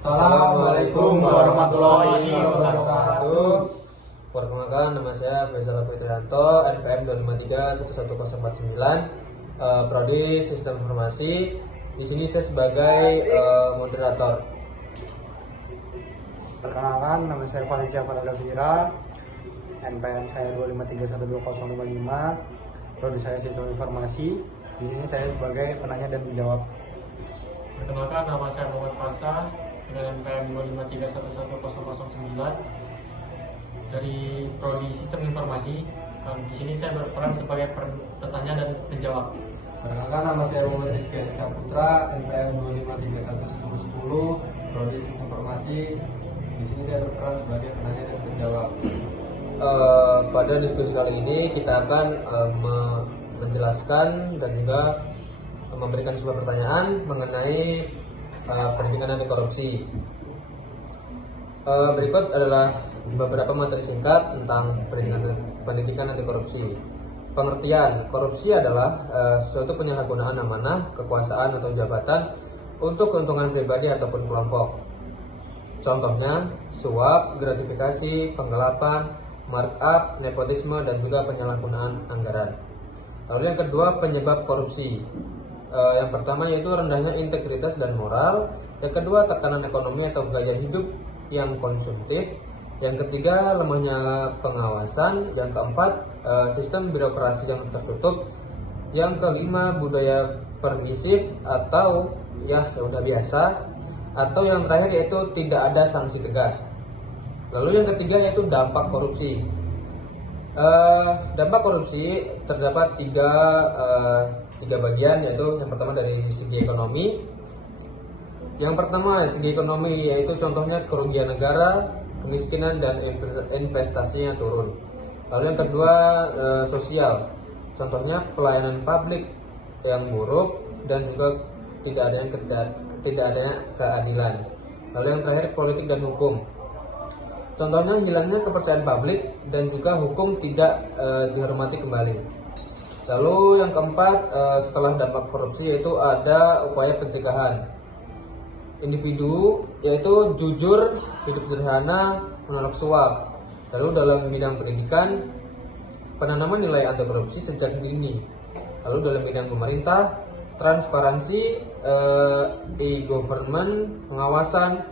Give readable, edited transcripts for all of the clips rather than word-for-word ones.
Assalamualaikum warahmatullahi wabarakatuh. Perkenalkan, nama saya Faisal Fitrianto, NPM 2531149, Prodi Sistem Informasi. Di sini saya sebagai moderator. Perkenalkan, nama saya Valencia Faradavira, NPM saya 253120555, Prodi saya Sistem Informasi. Di sini saya sebagai penanya dan menjawab. Perkenalkan, nama saya Muhammad Fasa dengan NPM 2531109 dari Prodi Sistem Informasi. Di sini saya berperan sebagai petanya dan penjawab. Perkenalkan, nama saya Muhammad Rizky Saputra, NPM 2531110, Prodi Sistem Informasi. Di sini saya berperan sebagai penanya dan penjawab. Pada diskusi kali ini kita akan menjelaskan dan juga memberikan sebuah pertanyaan mengenai pendidikan anti korupsi. Berikut adalah beberapa materi singkat tentang pendidikan anti korupsi. Pengertian: korupsi adalah suatu penyalahgunaan amanah, kekuasaan atau jabatan untuk keuntungan pribadi ataupun kelompok. Contohnya suap, gratifikasi, penggelapan, markup, nepotisme, dan juga penyalahgunaan anggaran. Lalu yang kedua, penyebab korupsi. Yang pertama yaitu rendahnya integritas dan moral. Yang kedua, tekanan ekonomi atau gaya hidup yang konsumtif. Yang ketiga, lemahnya pengawasan. Yang keempat, sistem birokrasi yang tertutup. Yang kelima, budaya permisif atau ya udah biasa. Atau yang terakhir yaitu tidak ada sanksi tegas. Lalu yang ketiga yaitu dampak korupsi. Dampak korupsi terdapat tiga bagian, yaitu yang pertama dari segi ekonomi. Yang pertama segi ekonomi, yaitu contohnya kerugian negara, kemiskinan dan investasinya turun. Lalu yang kedua sosial, contohnya pelayanan publik yang buruk dan juga tidak adanya keadilan. Lalu yang terakhir politik dan hukum. Contohnya hilangnya kepercayaan publik dan juga hukum tidak dihormati kembali. Lalu yang keempat, setelah dampak korupsi yaitu ada upaya pencegahan. Individu yaitu jujur, hidup sederhana, menolak suap. Lalu dalam bidang pendidikan, penanaman nilai anti korupsi sejak dini. Lalu dalam bidang pemerintah, transparansi, e-government, pengawasan,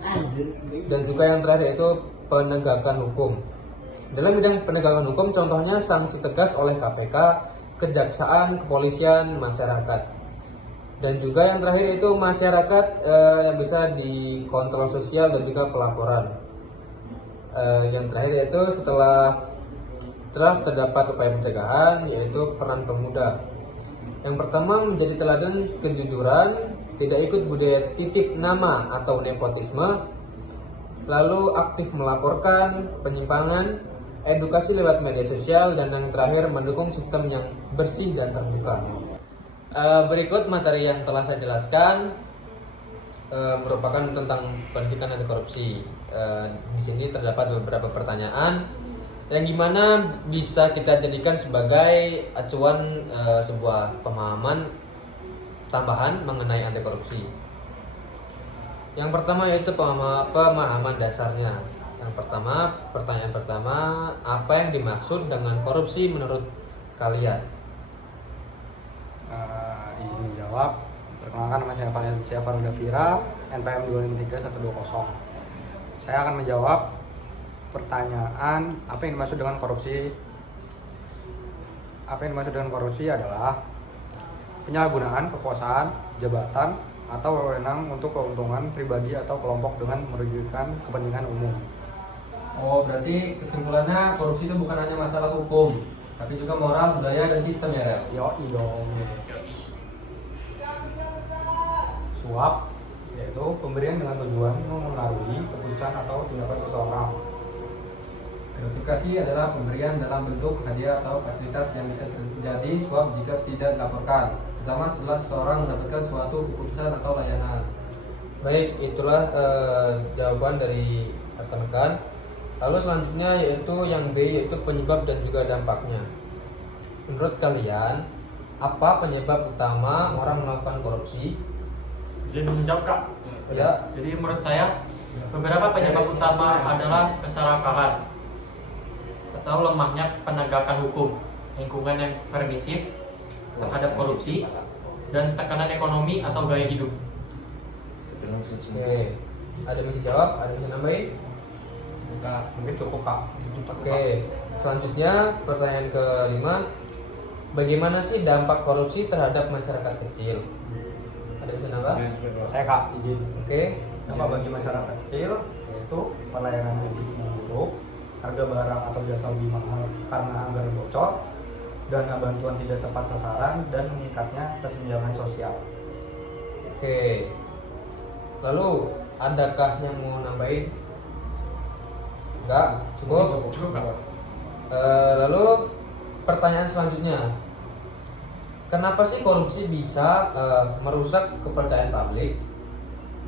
dan juga yang terakhir yaitu penegakan hukum. Dalam bidang penegakan hukum, contohnya sanksi tegas oleh KPK, kejaksaan, kepolisian, masyarakat. Dan juga yang terakhir itu masyarakat yang bisa dikontrol sosial dan juga pelaporan. Yang terakhir yaitu setelah terdapat upaya pencegahan, yaitu peran pemuda. Yang pertama, menjadi teladan kejujuran, tidak ikut budaya titip nama atau nepotisme, lalu aktif melaporkan penyimpangan, edukasi lewat media sosial, dan yang terakhir mendukung sistem yang bersih dan terbuka. Berikut materi yang telah saya jelaskan merupakan tentang pendidikan anti korupsi. Di sini terdapat beberapa pertanyaan yang gimana bisa kita jadikan sebagai acuan sebuah pemahaman tambahan mengenai anti korupsi. Yang pertama yaitu pemahaman dasarnya. Yang pertama, pertanyaan pertama, apa yang dimaksud dengan korupsi menurut kalian? Izin menjawab. Perkenalkan, nama saya Valencia Faradavira, NPM 2531120. Saya akan menjawab pertanyaan apa yang dimaksud dengan korupsi. Apa yang dimaksud dengan korupsi adalah penyalahgunaan kekuasaan, jabatan, atau wewenang untuk keuntungan pribadi atau kelompok dengan merugikan kepentingan umum. Oh, berarti kesimpulannya korupsi itu bukan hanya masalah hukum, tapi juga moral, budaya, dan sistem ya, Rel? Yoi dong. Suap yaitu pemberian dengan tujuan memengaruhi keputusan atau tindakan seseorang. Gratifikasi adalah pemberian dalam bentuk hadiah atau fasilitas yang bisa terjadi suap jika tidak dilaporkan, terutama setelah seseorang mendapatkan suatu keputusan atau layanan. Baik, itulah jawaban dari rekan-rekan. Lalu selanjutnya yaitu yang B, yaitu penyebab dan juga dampaknya. Menurut kalian, apa penyebab utama orang melakukan korupsi? Izin menjawab, Kak. Ya. Jadi menurut saya beberapa penyebab utama adalah keserakahan atau lemahnya penegakan hukum, lingkungan yang permisif terhadap korupsi, dan tekanan ekonomi atau gaya hidup. Oke. Ada yang bisa jawab? Ada yang bisa nambahin? Enggak, mungkin cukup Kak. Oke. Selanjutnya pertanyaan kelima. Bagaimana sih dampak korupsi terhadap masyarakat kecil? Ada yang bisa nambah? Saya Kak izin. Oke. Dampak bagi masyarakat kecil yaitu pelayanan publik memburuk, harga barang atau jasa lebih mahal karena anggaran bocor, dana bantuan tidak tepat sasaran, dan meningkatnya kesenjangan sosial. Oke. Lalu adakah yang mau nambahin? Enggak, cukup. Cukup Kak? Lalu pertanyaan selanjutnya, kenapa sih korupsi bisa merusak kepercayaan publik?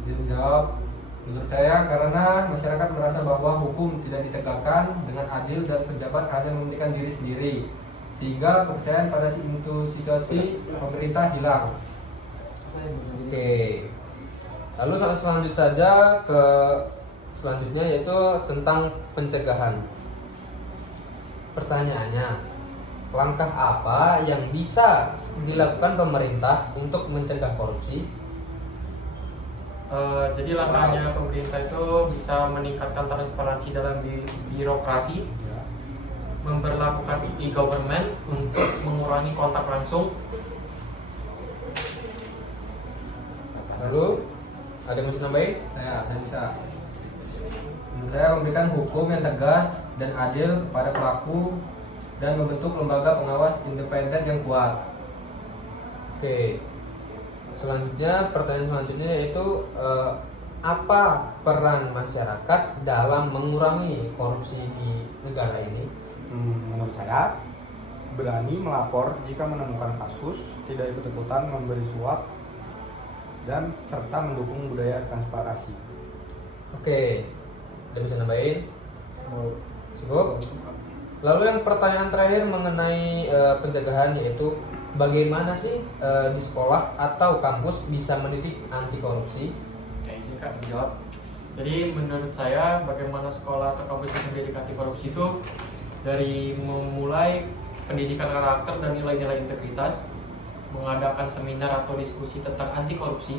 Izin menjawab. Menurut saya karena masyarakat merasa bahwa hukum tidak ditegakkan dengan adil dan pejabat hanya mementingkan diri sendiri, sehingga kepercayaan pada institusi pemerintah hilang. Oke. Lalu selanjutnya saja ke selanjutnya yaitu tentang pencegahan. Pertanyaannya, langkah apa yang bisa dilakukan pemerintah untuk mencegah korupsi? Jadi langkahnya pemerintah itu bisa meningkatkan transparansi dalam birokrasi, memberlakukan e-government untuk mengurangi kontak langsung. Lalu ada yang bisa nambahin? Saya bisa. Menurut saya memberikan hukum yang tegas dan adil kepada pelaku dan membentuk lembaga pengawas independen yang kuat. Oke. Selanjutnya pertanyaan selanjutnya yaitu apa peran masyarakat dalam mengurangi korupsi di negara ini? Menurut saya, berani melapor jika menemukan kasus, tidak ikut-ikutan memberi suap, dan serta mendukung budaya transparansi. Oke, udah bisa nambahin? Cukup? Lalu yang pertanyaan terakhir mengenai pencegahan yaitu bagaimana sih di sekolah atau kampus bisa mendidik anti korupsi? Oke, singkat dijawab. Jadi menurut saya bagaimana sekolah atau kampus bisa mendidik anti korupsi itu dari memulai pendidikan karakter dan nilai-nilai integritas, mengadakan seminar atau diskusi tentang anti korupsi,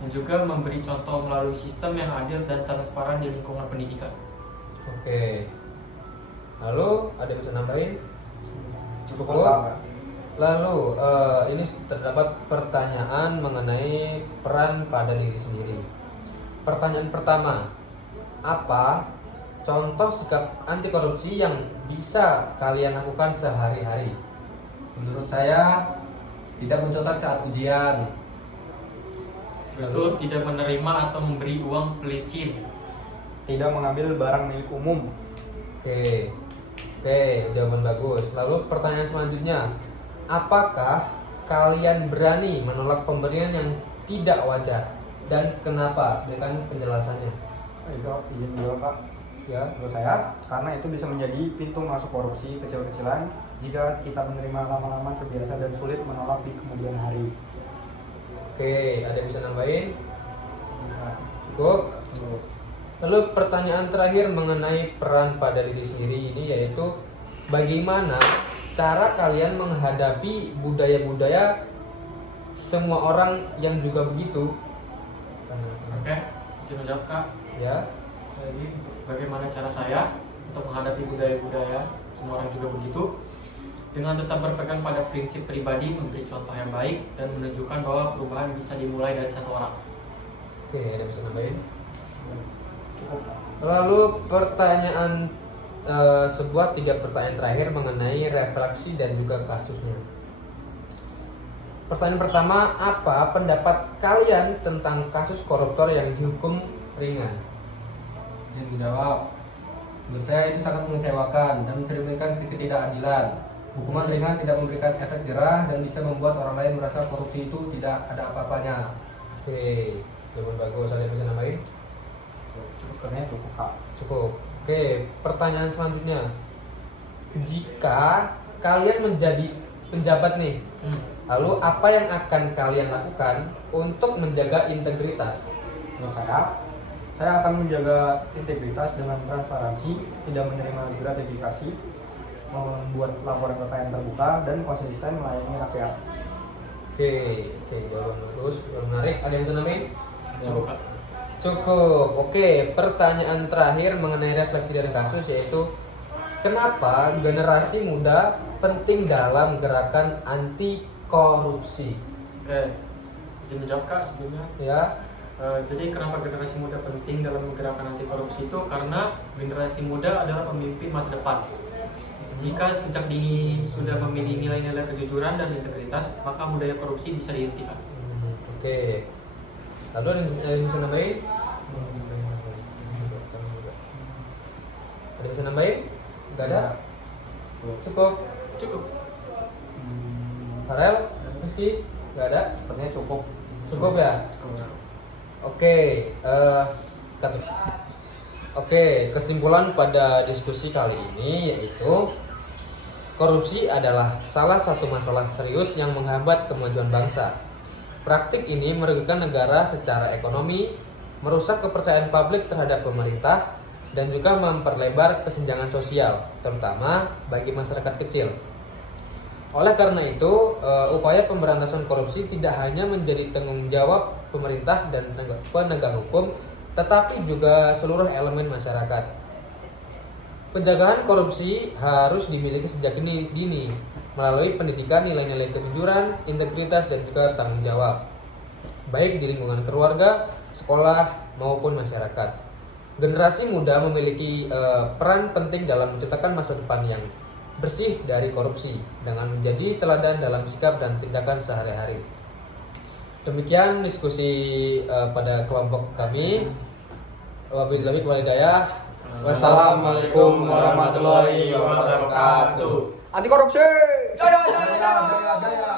dan juga memberi contoh melalui sistem yang adil dan transparan di lingkungan pendidikan. Oke. Lalu ada yang bisa nambahin? Cukup Kak. Lalu ini terdapat pertanyaan mengenai peran pada diri sendiri. Pertanyaan pertama, apa contoh sikap anti korupsi yang bisa kalian lakukan sehari-hari? Menurut saya tidak mencontak saat ujian. Terus itu tidak menerima atau memberi uang pelicin. Tidak mengambil barang milik umum. Oke, jawaban bagus. Lalu pertanyaan selanjutnya, apakah kalian berani menolak pemberian yang tidak wajar dan kenapa? Berikan penjelasannya. Itu izin dulu Pak. Ya. Menurut saya, karena itu bisa menjadi pintu masuk korupsi kecil-kecilan jika kita menerima lama-lama terbiasa dan sulit menolak di kemudian hari. Oke, ada yang bisa nambahin? Cukup? Lalu pertanyaan terakhir mengenai peran pada diri sendiri ini yaitu bagaimana cara kalian menghadapi budaya-budaya semua orang yang juga begitu? Oke, izin menjawab Kak. Ya. Jadi bagaimana cara saya untuk menghadapi budaya-budaya semua orang juga begitu, dengan tetap berpegang pada prinsip pribadi, memberi contoh yang baik, dan menunjukkan bahwa perubahan bisa dimulai dari satu orang. Oke, ada bisa nambahin? Lalu pertanyaan sebuah 3 pertanyaan terakhir mengenai refleksi dan juga kasusnya. Pertanyaan pertama, apa pendapat kalian tentang kasus koruptor yang dihukum ringan? Izin menjawab. Menurut saya itu sangat mengecewakan dan mencerminkan ketidakadilan. Hukuman ringan tidak memberikan efek jerah dan bisa membuat orang lain merasa korupsi itu tidak ada apa-apanya. Oke, jawaban bagus. Ada yang bisa nambahin? Kayaknya cukup Kak. Cukup. Oke, pertanyaan selanjutnya. Jika kalian menjadi penjabat nih, lalu apa yang akan kalian lakukan untuk menjaga integritas? Menurut saya akan menjaga integritas dengan transparansi, tidak menerima gratifikasi, membuat laporan kekayaan terbuka, dan konsisten melayani rakyat. Oke, jawaban bagus, menarik. Ada yang bisa nambahin? Cukup Kak. Cukup. Oke, pertanyaan terakhir mengenai refleksi dari kasus yaitu kenapa generasi muda penting dalam gerakan anti korupsi? Oke, izin menjawab Kak sebelumnya. Ya, Jadi kenapa generasi muda penting dalam gerakan anti korupsi itu karena generasi muda adalah pemimpin masa depan. Jika sejak dini sudah memilih nilai-nilai kejujuran dan integritas, maka budaya korupsi bisa dihentikan. oke. Lalu ada yang bisa nambahin? Ada yang bisa nambahin? Gak ada? Cukup. Cukup. Farel? Rizky? Gak ada? Sepertinya cukup. Cukup ya? Cukup. Oke, kesimpulan pada diskusi kali ini yaitu korupsi adalah salah satu masalah serius yang menghambat kemajuan bangsa. Praktik ini merugikan negara secara ekonomi, merusak kepercayaan publik terhadap pemerintah, dan juga memperlebar kesenjangan sosial, terutama bagi masyarakat kecil. Oleh karena itu, upaya pemberantasan korupsi tidak hanya menjadi tanggung jawab pemerintah dan penegak hukum, tetapi juga seluruh elemen masyarakat. Pencegahan korupsi harus dimiliki sejak dini melalui pendidikan nilai-nilai kejujuran, integritas, dan juga tanggung jawab, baik di lingkungan keluarga, sekolah, maupun masyarakat. Generasi muda memiliki peran penting dalam menciptakan masa depan yang bersih dari korupsi dengan menjadi teladan dalam sikap dan tindakan sehari-hari. Demikian diskusi pada kelompok kami. Wabillahi walhidayah. Wassalamualaikum warahmatullahi wabarakatuh. Anti korupsi. Jaya, jaya, jaya, jaya.